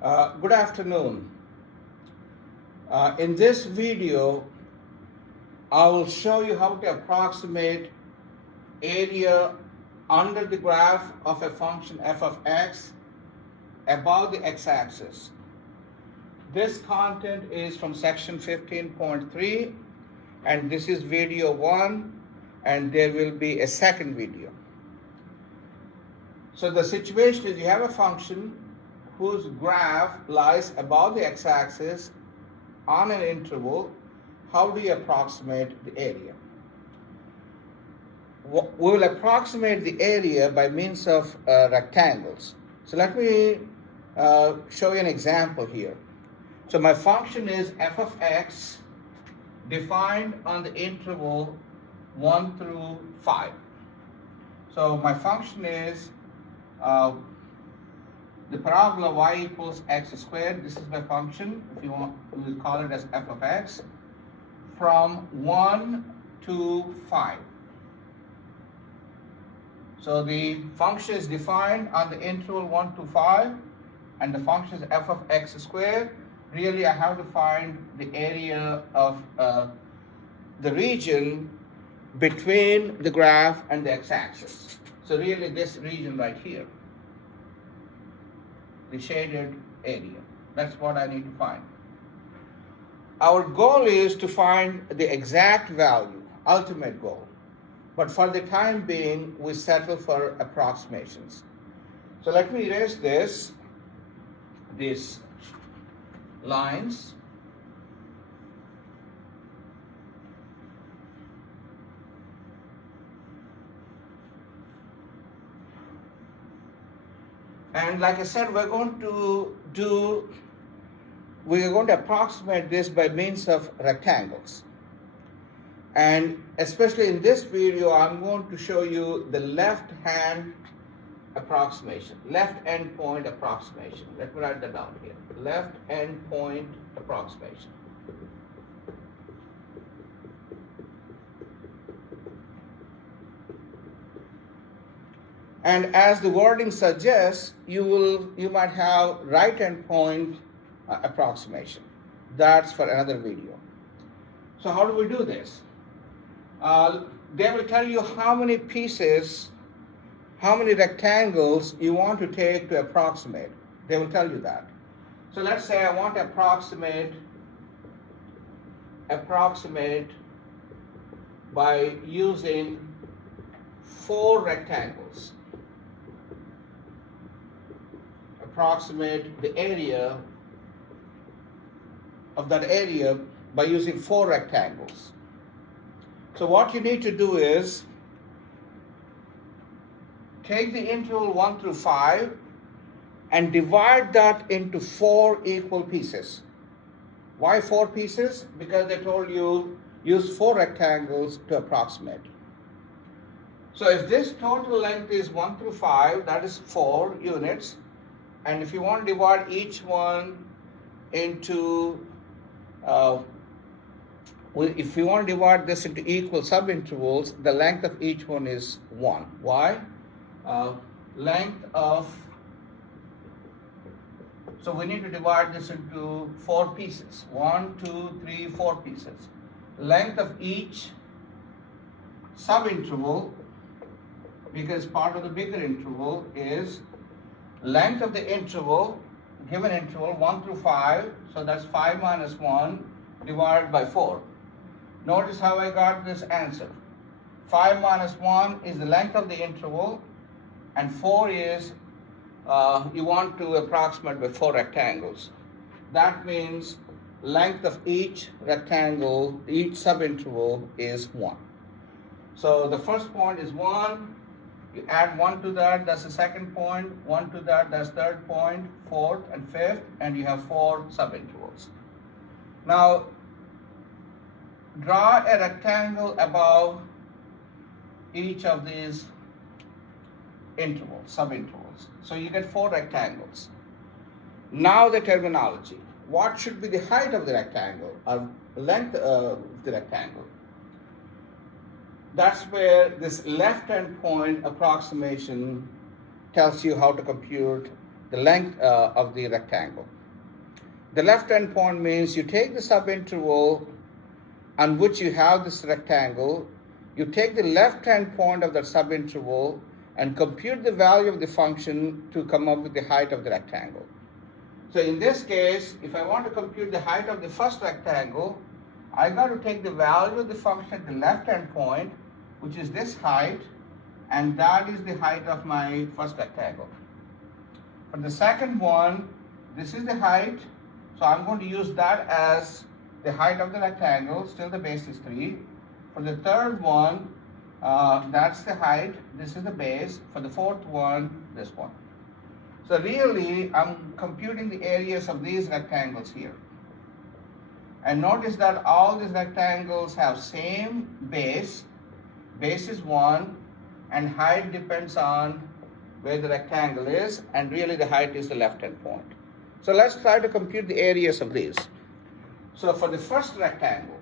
Good afternoon. In this video, I will show you how to approximate area under the graph of a function f of x above the x-axis. This content is from section 15.3 and this is video 1 and there will be a second video. So the situation is you have a function whose graph lies above the x-axis on an interval. How do you approximate the area? We will approximate the area by means of rectangles. So let me show you an example here. So my function is f of x defined on the interval 1 through 5. So my function is the parabola y equals x squared. This is my function. If you want, we will call it as f of x from 1 to 5. So the function is defined on the interval 1 to 5 and the function is f of x squared. Really, I have to find the area of the region between the graph and the x-axis. So really this region right here, the shaded area, that's what I need to find. Our goal is to find the exact value, ultimate goal. But for the time being, we settle for approximations. So let me erase these lines. And like I said, we're going to approximate this by means of rectangles. And especially in this video, I'm going to show you the left-hand approximation, left endpoint approximation. Let me write that down here. Left endpoint approximation. And as the wording suggests, you might have right endpoint approximation. That's for another video. So how do we do this? They will tell you how many pieces, how many rectangles you want to take to approximate. They will tell you that. So let's say I want to approximate by using 4 rectangles. Approximate the area of that area by using 4 rectangles. So what you need to do is take the interval 1 through 5 and divide that into 4 equal pieces. Why 4 pieces? Because they told you use 4 rectangles to approximate. So if this total length is 1 through 5, that is 4 units. And if you want to divide each one into if you want to divide this into equal subintervals, the length of each one is 1. Why? Length of, so we need to divide this into 4 pieces. 1, 2, 3, 4 pieces. Length of each subinterval, because part of the bigger interval, is length of the interval, given interval 1 through 5, so that's 5 minus 1 divided by 4. Notice how I got this answer. 5 minus 1 is the length of the interval, and 4 is, you want to approximate by 4 rectangles. That means length of each rectangle, each subinterval is 1. So the first point is 1. You add 1 to that, that's the second point. 1 to that, that's third point, fourth and fifth, and you have 4 subintervals. Now, draw a rectangle above each of these intervals, subintervals. So you get 4 rectangles. Now the terminology. What should be the height of the rectangle or length of the rectangle? That's where this left-hand point approximation tells you how to compute the length of the rectangle. The left-hand point means you take the subinterval on which you have this rectangle, you take the left-hand point of that subinterval and compute the value of the function to come up with the height of the rectangle. So in this case, if I want to compute the height of the first rectangle, I got to take the value of the function at the left-hand point, which is this height, and that is the height of my first rectangle. For the second one, this is the height, so I'm going to use that as the height of the rectangle, still the base is 3. For the third one, that's the height, this is the base. For the fourth one, this one. So really, I'm computing the areas of these rectangles here. And notice that all these rectangles have same base. Base is 1, and height depends on where the rectangle is, and really the height is the left-hand point. So let's try to compute the areas of these. So for the first rectangle,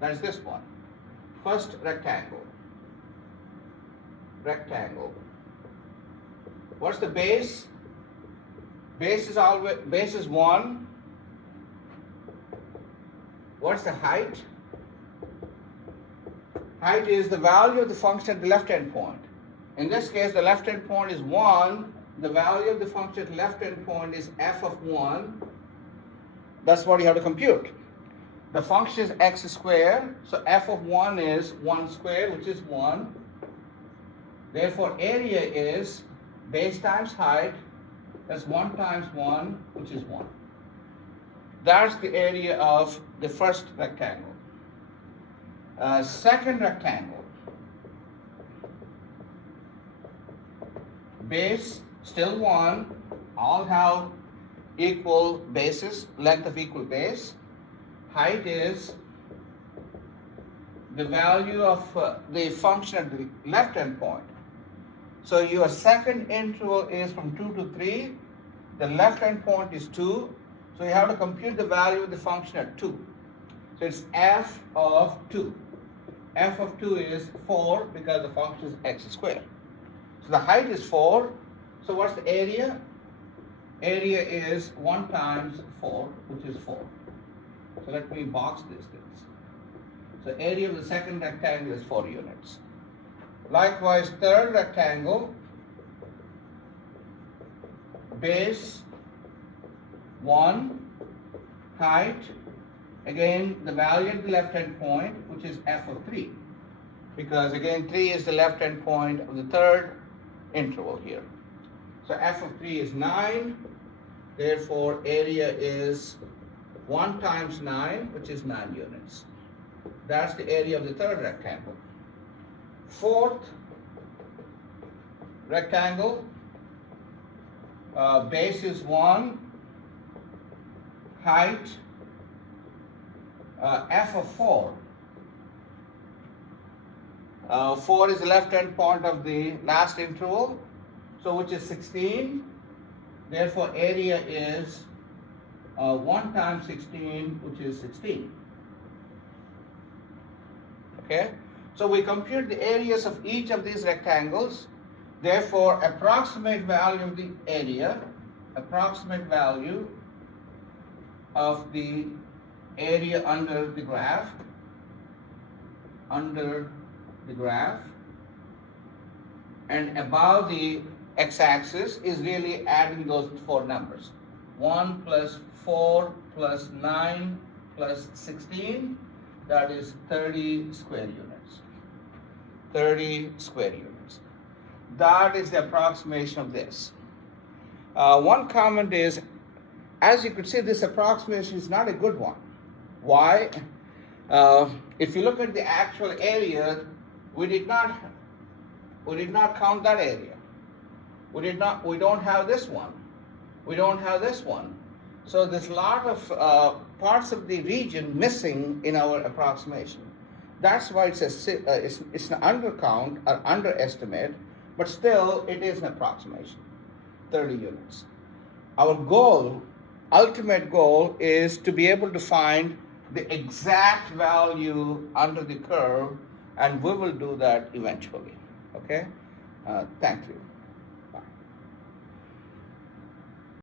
that's this one. First rectangle. Rectangle. What's the base? Base is 1. What's the height? Height is the value of the function at the left-hand point. In this case, the left-hand point is 1. The value of the function at the left-hand point is f of 1. That's what you have to compute. The function is x squared, so f of 1 is 1 squared, which is 1. Therefore, area is base times height, that's 1 times 1, which is 1. That's the area of the first rectangle. Second rectangle. Base, still 1. All have equal bases, length of equal base. Height is the value of the function at the left-hand point. So your second interval is from 2 to 3. The left-hand point is 2. So you have to compute the value of the function at 2. So it's f of 2. F of 2 is 4 because the function is x squared. So the height is 4. So what's the area? Area is 1 times 4, which is 4. So let me box these things. So area of the second rectangle is 4 units. Likewise, third rectangle, base 1, height, again the value at the left-hand point, which is f of 3. Because again 3 is the left-hand point of the third interval here. So f of 3 is 9, therefore area is 1 times 9, which is 9 units. That's the area of the third rectangle. Fourth rectangle, base is 1, height, f of 4. 4 is the left-hand point of the last interval, so which is 16. Therefore, area is 1 times 16, which is 16. Okay? So we compute the areas of each of these rectangles. Therefore, approximate value of the area, approximate value of the area under the graph, and above the x-axis is really adding those 4 numbers. 1 plus 4 plus 9 plus 16, that is 30 square units. 30 square units. That is the approximation of this. One comment is, as you could see, this approximation is not a good one. Why? If you look at the actual area, we did not count that area. We don't have this one. We don't have this one. So there's a lot of parts of the region missing in our approximation. That's why it's an undercount or underestimate, but still it is an approximation, 30 units. Our goal, ultimate goal, is to be able to find the exact value under the curve, and we will do that eventually. Okay? Thank you.